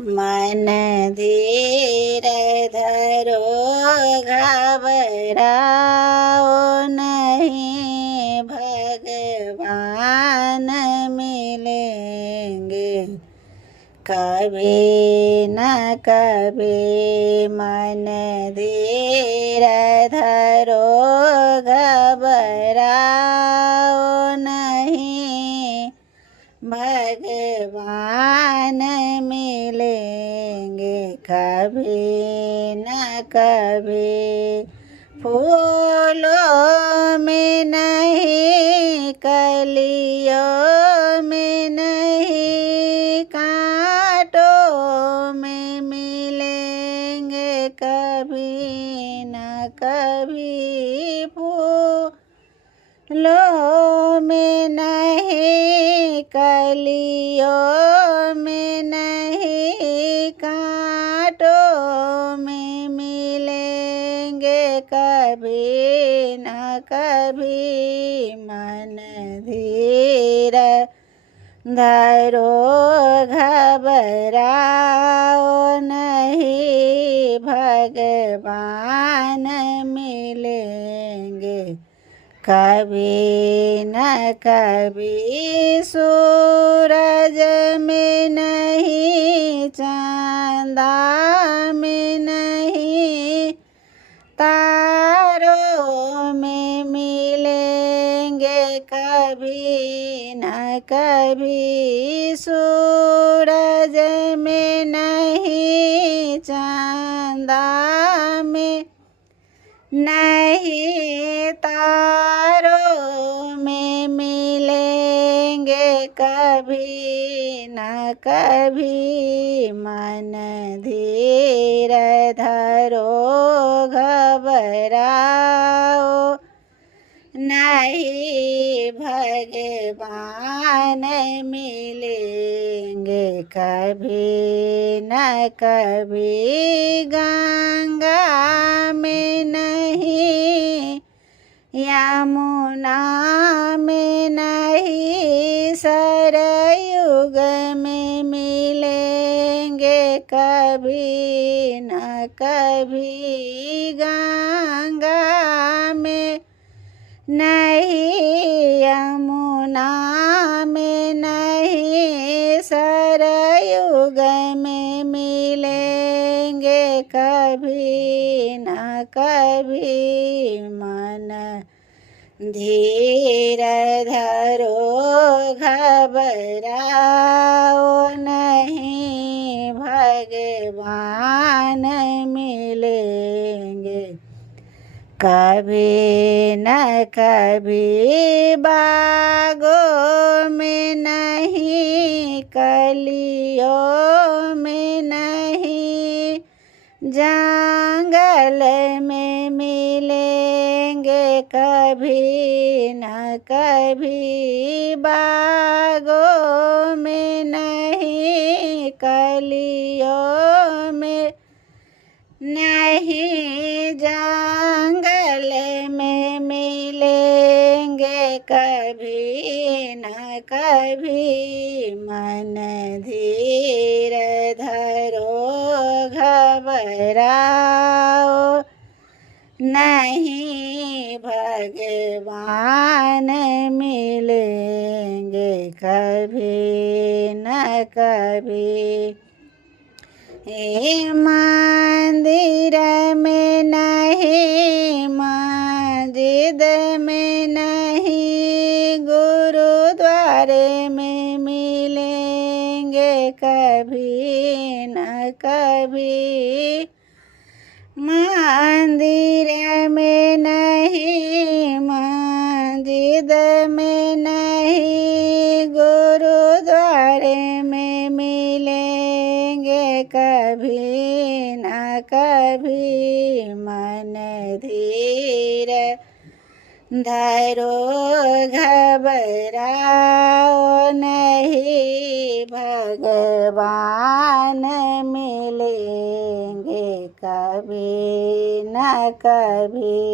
मन धीर धरो घबराओ नहीं, भगवान मिलेंगे कभी न कभी। मन धीर धरो घबराओ नहीं, भगवान मिलेंगे कभी न कभी। फूलों में नहीं, कलियों में नहीं, कांटों में मिलेंगे कभी न कभी। फूलों में नहीं, कलियों में नहीं, कांटों में मिलेंगे कभी न कभी। मन धीर धरो घबराओ नहीं, भगवान मिलेंगे कभी न कभी। सूरज में नहीं, चांदा में नहीं, तारों में मिलेंगे कभी न कभी। सूरज में नहीं, चांदा में नहीं, तारों में मिलेंगे कभी न कभी। मन धीर धरो घबराओ नहीं, भगवान मिलेंगे कभी न कभी। गंगा में नहीं, यमुना में नहीं, सरयुग में मिलेंगे कभी न कभी। गंगा में नहीं, यमुना में नहीं, सरयुग में मिलेंगे कभी न कभी। मन धीर धरो घबराओ नहीं, भगवान मिलेंगे कभी न कभी। बागों में नहीं, कलियों में नहीं, जंगल में मिलेंगे कभी न कभी। बागों में नहीं, कलियों में नहीं, जंगल में मिलेंगे कभी न कभी। मन धीर धरो घबराओ नहीं, भगवान मिलेंगे कभी न कभी। मंदिर में नहीं, मस्जिद में नहीं, गुरुद्वारे में मिलेंगे कभी न कभी। मंदिर में नहीं, मस्जिद में नहीं, गुरुद्वारे में मिलेंगे कभी न कभी। मन धीर धरो घबराओ नहीं, भगवान मिलेंगे कभी न कभी।